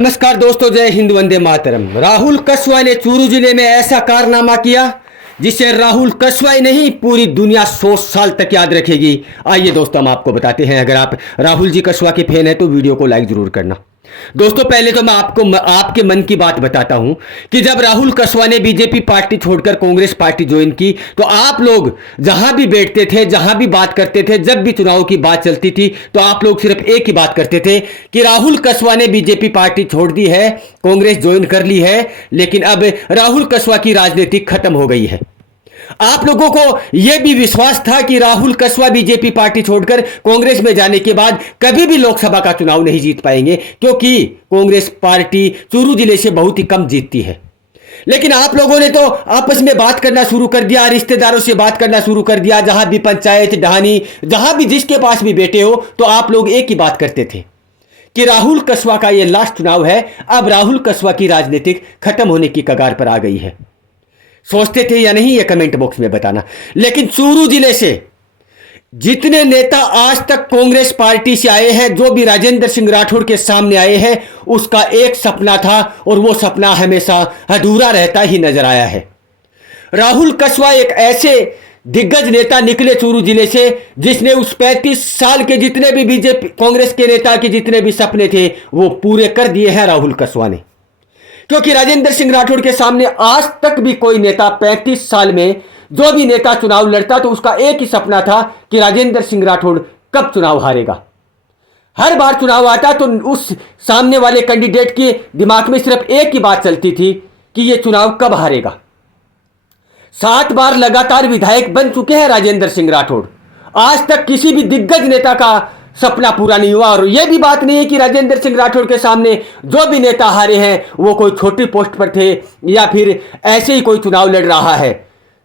नमस्कार दोस्तों, जय हिंद, वंदे मातरम। राहुल कस्वा ने चूरू जिले में ऐसा कारनामा किया जिसे राहुल कस्वा ही नहीं पूरी दुनिया 100 साल तक याद रखेगी। आइए दोस्तों, हम आपको बताते हैं। अगर आप राहुल जी कस्वा के फैन हैं तो वीडियो को लाइक जरूर करना। दोस्तों, पहले तो मैं आपको आपके मन की बात बताता हूं कि जब राहुल कस्वा ने बीजेपी पार्टी छोड़कर कांग्रेस पार्टी ज्वाइन की तो आप लोग जहां भी बैठते थे, जहां भी बात करते थे, जब भी चुनाव की बात चलती थी तो आप लोग सिर्फ एक ही बात करते थे कि राहुल कस्वा ने बीजेपी पार्टी छोड़ दी है, कांग्रेस ज्वाइन कर ली है, लेकिन अब राहुल कस्वा की राजनीति खत्म हो गई है। आप लोगों को यह भी विश्वास था कि राहुल कस्वा बीजेपी पार्टी छोड़कर कांग्रेस में जाने के बाद कभी भी लोकसभा का चुनाव नहीं जीत पाएंगे, क्योंकि कांग्रेस पार्टी चूरू जिले से बहुत ही कम जीतती है। लेकिन आप लोगों ने तो आपस में बात करना शुरू कर दिया, रिश्तेदारों से बात करना शुरू कर दिया। जहां भी पंचायत, ढहानी, जहां भी जिसके पास भी बैठे हो तो आप लोग एक ही बात करते थे कि राहुल कस्वा का यह लास्ट चुनाव है, अब राहुल कस्वा की राजनीति खत्म होने की कगार पर आ गई है। सोचते थे या नहीं, ये कमेंट बॉक्स में बताना। लेकिन चूरू जिले से जितने नेता आज तक कांग्रेस पार्टी से आए हैं, जो भी राजेंद्र सिंह राठौड़ के सामने आए हैं, उसका एक सपना था और वो सपना हमेशा अधूरा रहता ही नजर आया है। राहुल कस्वा एक ऐसे दिग्गज नेता निकले चूरू जिले से जिसने उस 35 साल के जितने भी बीजेपी कांग्रेस के नेता के जितने भी सपने थे वो पूरे कर दिए हैं राहुल कस्वा ने। क्योंकि राजेंद्र सिंह राठौड़ के सामने आज तक भी कोई नेता 35 साल में जो भी नेता चुनाव लड़ता तो उसका एक ही सपना था कि राजेंद्र सिंह राठौड़ कब चुनाव हारेगा। हर बार चुनाव आता तो उस सामने वाले कैंडिडेट के दिमाग में सिर्फ एक ही बात चलती थी कि यह चुनाव कब हारेगा। 7 बार लगातार विधायक बन चुके हैं राजेंद्र सिंह राठौड़, आज तक किसी भी दिग्गज नेता का सपना पूरा नहीं हुआ। और यह भी बात नहीं है कि राजेंद्र सिंह राठौड़ के सामने जो भी नेता हारे हैं वो कोई छोटी पोस्ट पर थे या फिर ऐसे ही कोई चुनाव लड़ रहा है।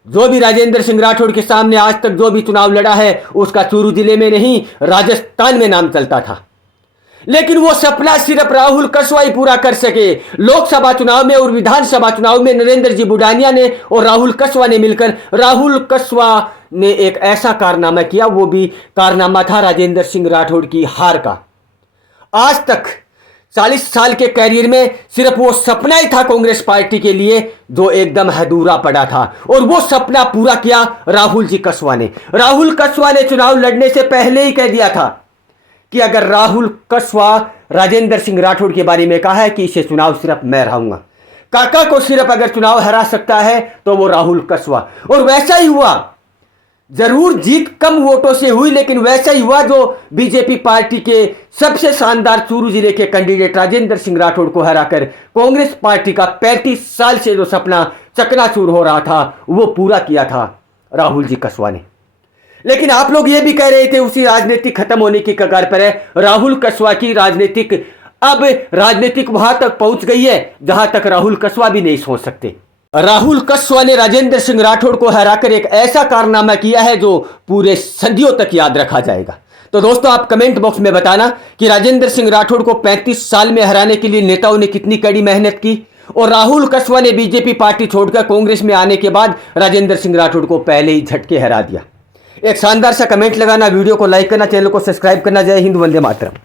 जो भी राजेंद्र सिंह राठौड़ के सामने आज तक जो भी चुनाव लड़ा है उसका चूरू जिले में नहीं, राजस्थान में नाम चलता था। लेकिन वो सपना सिर्फ राहुल कस्वा ही पूरा कर सके। लोकसभा चुनाव में और विधानसभा चुनाव में नरेंद्र जी बुडानिया ने और राहुल कस्वा ने मिलकर राहुल कस्वा ने एक ऐसा कारनामा किया, वो भी कारनामा था राजेंद्र सिंह राठौड़ की हार का। आज तक 40 साल के कैरियर में सिर्फ वो सपना ही था कांग्रेस पार्टी के लिए जो एकदम अधूरा पड़ा था, और वो सपना पूरा किया राहुल जी कस्वा ने। राहुल कस्वा ने चुनाव लड़ने से पहले ही कह दिया था कि अगर राहुल कस्वा राजेंद्र सिंह राठौड़ के बारे में कहा है कि इसे चुनाव सिर्फ मैं हराऊंगा, काका को सिर्फ अगर चुनाव हरा सकता है तो वो राहुल कस्वा। और वैसा ही हुआ। जरूर जीत कम वोटों से हुई, लेकिन वैसा ही हुआ जो बीजेपी पार्टी के सबसे शानदार चूरू जिले के कैंडिडेट राजेंद्र सिंह राठौड़ को हराकर कांग्रेस पार्टी का 35 साल से जो सपना चकनाचूर हो रहा था वो पूरा किया था राहुल जी कस्वा ने। लेकिन आप लोग ये भी कह रहे थे उसी राजनीति खत्म होने की कगार पर है। राहुल कस्वा की राजनीतिक अब राजनीतिक वहां तक पहुंच गई है जहां तक राहुल कस्वा भी नहीं सोच सकते। राहुल कस्वा ने राजेंद्र सिंह राठौड़ को हराकर एक ऐसा कारनामा किया है जो पूरे सदियों तक याद रखा जाएगा। तो दोस्तों, आप कमेंट बॉक्स में बताना कि राजेंद्र सिंह राठौड़ को 35 साल में हराने के लिए नेताओं ने कितनी कड़ी मेहनत की, और राहुल कस्वा ने बीजेपी पार्टी छोड़कर कांग्रेस में आने के बाद राजेंद्र सिंह राठौड़ को पहले ही झटके हरा दिया। एक शानदार सा कमेंट लगाना, वीडियो को लाइक करना, चैनल को सब्सक्राइब करना। जय हिंद, वंदे मातरम।